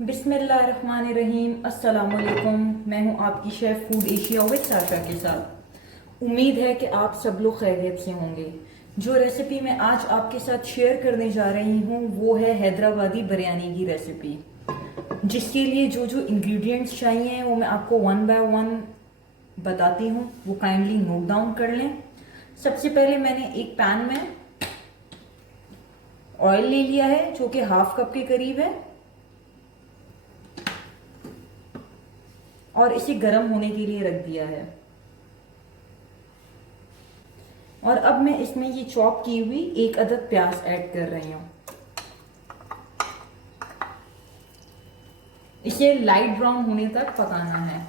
बिस्मिल्लाहिर्रहमानिर्रहीम। अस्सलामुअलैकुम। मैं हूं आपकी chef food Asia with Sasha के साथ। उम्मीद है कि आप सब लोग खैरियत से होंगे। जो रेसिपी मैं आज आपके साथ शेयर करने जा रही हूं वो है हैदराबादी बिरयानी की रेसिपी, जिसके लिए जो जो इंग्रेडिएंट्स चाहिए वो मैं आपको वन बाय वन बताती हूं। वो काइंडली नोट डाउन कर लें। सबसे पहले मैंने एक पैन में ऑयल ले लिया है जो कि हाफ कप के करीब है, और इसे गर्म होने के लिए रख दिया है। और अब मैं इसमें ये चॉप की हुई एक अदद प्याज ऐड कर रही हूँ। इसे लाइट ब्राउन होने तक पकाना है।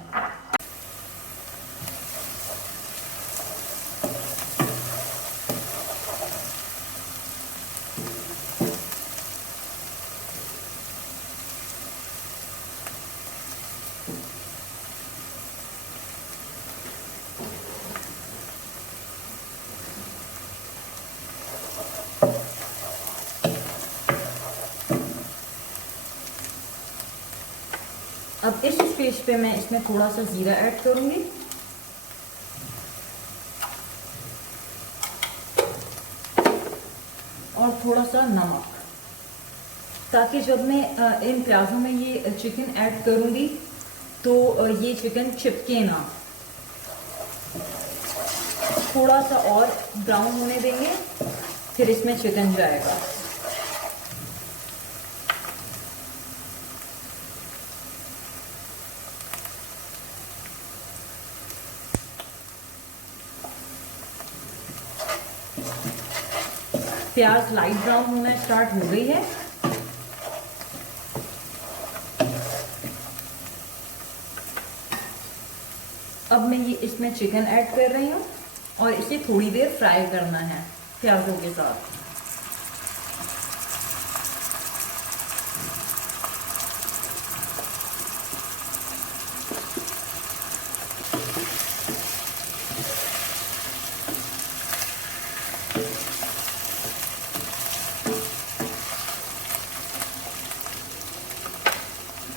अब इस स्टेज पे मैं इसमें थोड़ा सा जीरा ऐड करूंगी और थोड़ा सा नमक, ताकि जब मैं इन प्याजों में ये चिकन ऐड करूंगी तो ये चिकन चिपके ना। थोड़ा सा और ब्राउन होने देंगे, फिर इसमें चिकन जाएगा। प्याज लाइट ब्राउन होना स्टार्ट हो गई है। अब मैं ये इसमें चिकन ऐड कर रही हूँ और इसे थोड़ी देर फ्राई करना है प्याजों के साथ।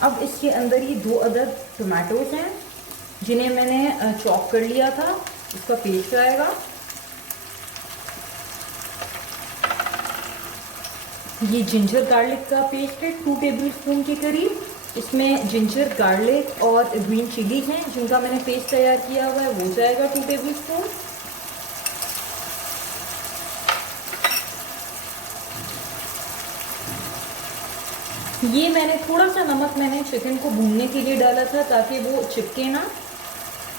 अब इसके अंदर ये 2 अदद टोमेटोज हैं जिन्हें मैंने चॉप कर लिया था, इसका पेस्ट आएगा। ये जिंजर गार्लिक का पेस्ट है 2 टेबल स्पून के करीब। इसमें जिंजर गार्लिक और ग्रीन चिलीज हैं जिनका मैंने पेस्ट तैयार किया हुआ है, वो जाएगा 2 टेबल स्पून। ये मैंने थोड़ा सा नमक मैंने चिकन को भूनने के लिए डाला था ताकि वो चिपके ना।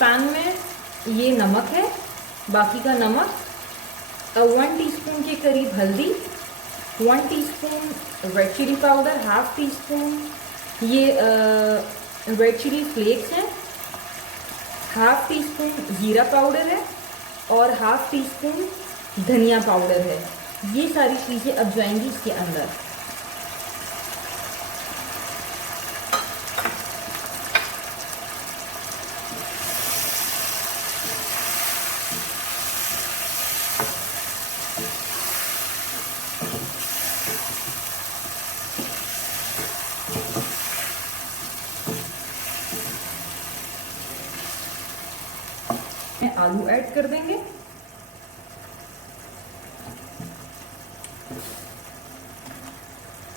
पैन में ये नमक है, बाकी का नमक, 1 टीस्पून के करीब हल्दी, 1 teaspoon red chilli powder, half teaspoon ये रेड चिली फ्लेक्स हैं, हाफ टी स्पून जीरा पाउडर है और हाफ टी स्पून धनिया पाउडर है। ये सारी चीज़ें अब जाएंगी इसके अंदर। आलू ऐड कर देंगे।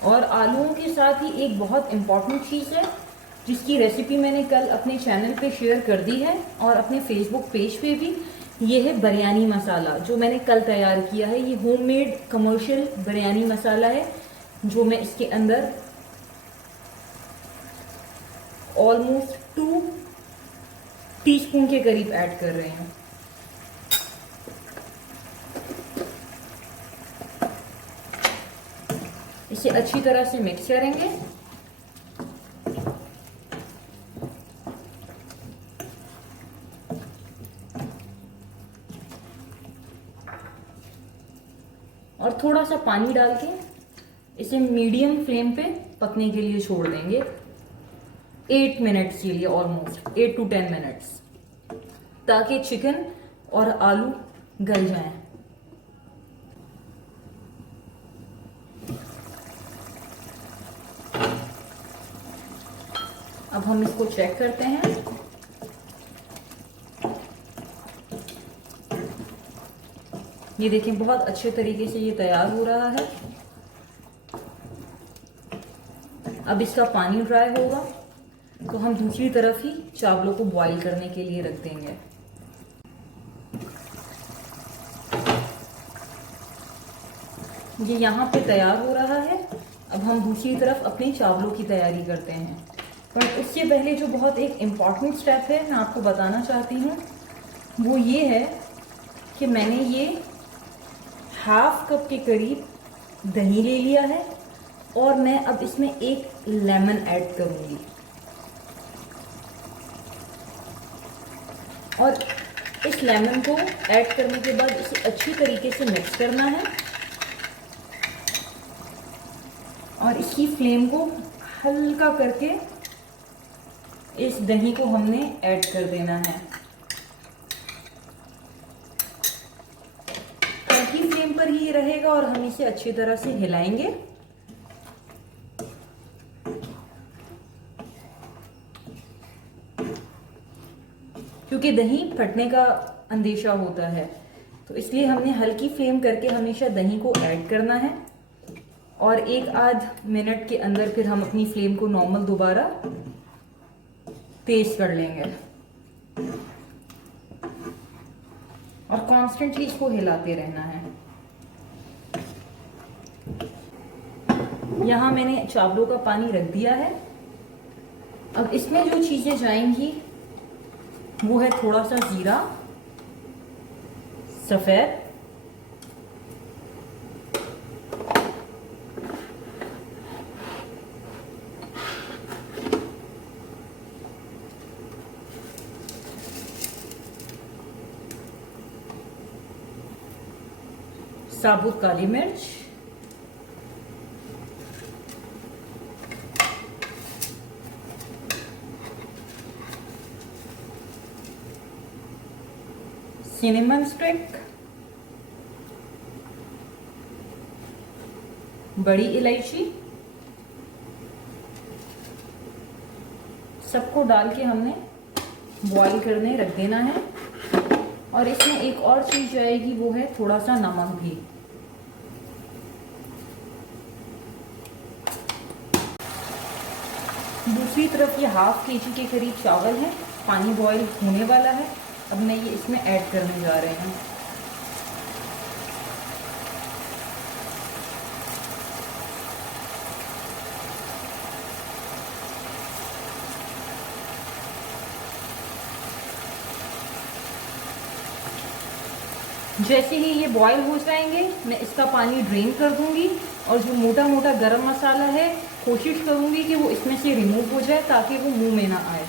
और आलूओं के साथ ही एक बहुत इम्पॉर्टेंट चीज़ है जिसकी रेसिपी मैंने कल अपने चैनल पे शेयर कर दी है और अपने फेसबुक पेज पे भी। ये है बिरयानी मसाला जो मैंने कल तैयार किया है। ये होममेड कमर्शियल बिरयानी मसाला है जो मैं इसके अंदर ऑलमोस्ट 2 टीस्पून के करीब ऐड कर रही हूँ। इसे अच्छी तरह से मिक्स करेंगे। और थोड़ा सा पानी डाल के इसे मीडियम फ्लेम पे पकने के लिए छोड़ देंगे 8 मिनट्स के लिए, ऑलमोस्ट 8 to 10 मिनट्स, ताकि चिकन और आलू गल जाएं। अब हम इसको चेक करते हैं। ये देखें बहुत अच्छे तरीके से ये तैयार हो रहा है। अब इसका पानी ड्राई होगा तो हम दूसरी तरफ ही चावलों को बॉईल करने के लिए रख देंगे। ये यहाँ पे तैयार हो रहा है। अब हम दूसरी तरफ अपने चावलों की तैयारी करते हैं। पर उससे पहले जो बहुत एक इम्पॉर्टेंट स्टेप है मैं आपको बताना चाहती हूँ, वो ये है कि मैंने ये हाफ कप के करीब दही ले लिया है और मैं अब इसमें एक लेमन ऐड करूँगी। और इस लेमन को ऐड करने के बाद इसे अच्छी तरीके से मिक्स करना है और इसकी फ्लेम को हल्का करके इस दही को हमने ऐड कर देना है। हल्की फ्लेम पर ही रहेगा और हम इसे अच्छी तरह से हिलाएंगे। क्योंकि दही फटने का अंदेशा होता है तो इसलिए हमने हल्की फ्लेम करके हमेशा दही को ऐड करना है और 1-8 मिनट के अंदर फिर हम अपनी फ्लेम को नॉर्मल दोबारा तेज कर लेंगे और कॉन्स्टेंटली इसको हिलाते रहना है। यहाँ मैंने चावलों का पानी रख दिया है। अब इसमें जो चीजें जाएंगी वो है थोड़ा सा जीरा, सफेद, साबुत काली मिर्च, सिनेमन स्टिक, बड़ी इलायची, सबको डाल के हमने बॉईल करने रख देना है। और इसमें एक और चीज जाएगी वो है थोड़ा सा नमक भी। दूसरी तरफ ये हाफ केजी के करीब चावल है, पानी बॉईल होने वाला है। अब मैं ये इसमें ऐड करने जा रही हूँ। जैसे ही ये बॉईल हो जाएंगे मैं इसका पानी ड्रेन कर दूंगी और जो मोटा मोटा गरम मसाला है कोशिश करूंगी कि वो इसमें से रिमूव हो जाए ताकि वो मुंह में ना आए।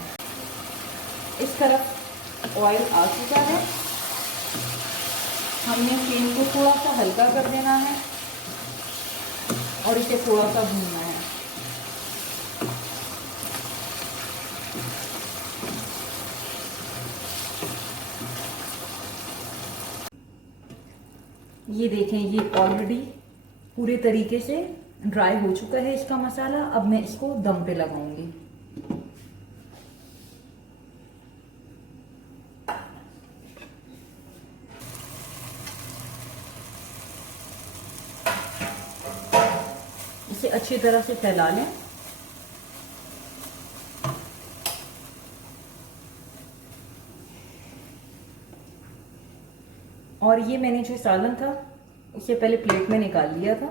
इस तरफ ऑयल आ चुका है, हमने फ्लेम को थोड़ा सा हल्का कर देना है और इसे थोड़ा सा भूनना है। ये देखें ये ऑलरेडी पूरे तरीके से ड्राई हो चुका है इसका मसाला। अब मैं इसको दम पे लगाऊंगी। इसे अच्छी तरह से फैला लें। और ये मैंने जो सालन था उसे पहले प्लेट में निकाल लिया था।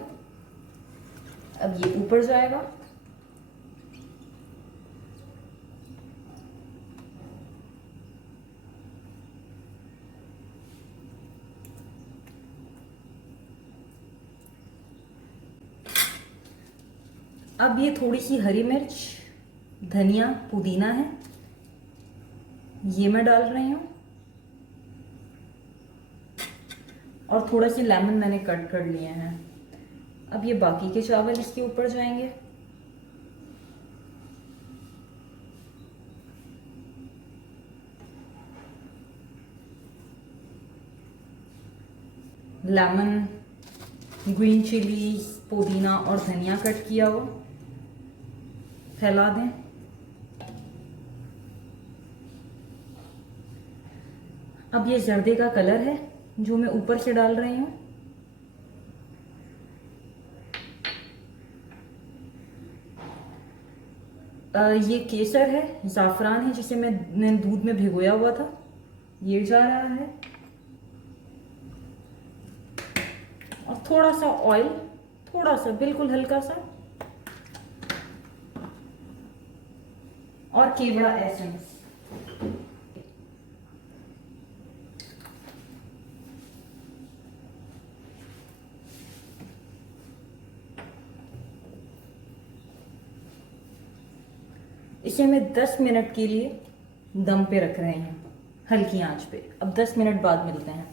अब ये ऊपर जाएगा। अब ये थोड़ी सी हरी मिर्च, धनिया, पुदीना है, ये मैं डाल रही हूँ और थोड़ा सी लेमन मैंने कट कर लिए हैं। अब ये बाकी के चावल इसके ऊपर जाएंगे। लेमन, ग्रीन चिलीज, पुदीना और धनिया कट किया हुआ फैला दें। अब ये जर्दे का कलर है जो मैं ऊपर से डाल रही हूँ। ये केसर है, ज़ाफ़रान है जिसे मैंने दूध में भिगोया हुआ था, ये जा रहा है। और थोड़ा सा ऑयल, थोड़ा सा, बिल्कुल हल्का सा, और केवड़ा एसेंस। इसे मैं 10 मिनट के लिए दम पे रख रहे हैं, हल्की आंच पे। अब 10 मिनट बाद मिलते हैं।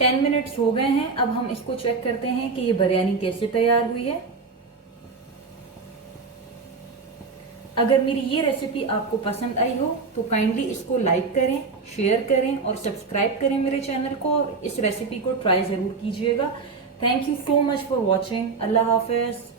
10 मिनट्स हो गए हैं। अब हम इसको चेक करते हैं कि ये बिरयानी कैसे तैयार हुई है। अगर मेरी ये रेसिपी आपको पसंद आई हो तो काइंडली इसको लाइक करें, शेयर करें और सब्सक्राइब करें मेरे चैनल को, और इस रेसिपी को ट्राई ज़रूर कीजिएगा। Thank you so much for watching. अल्लाह हाफिज़।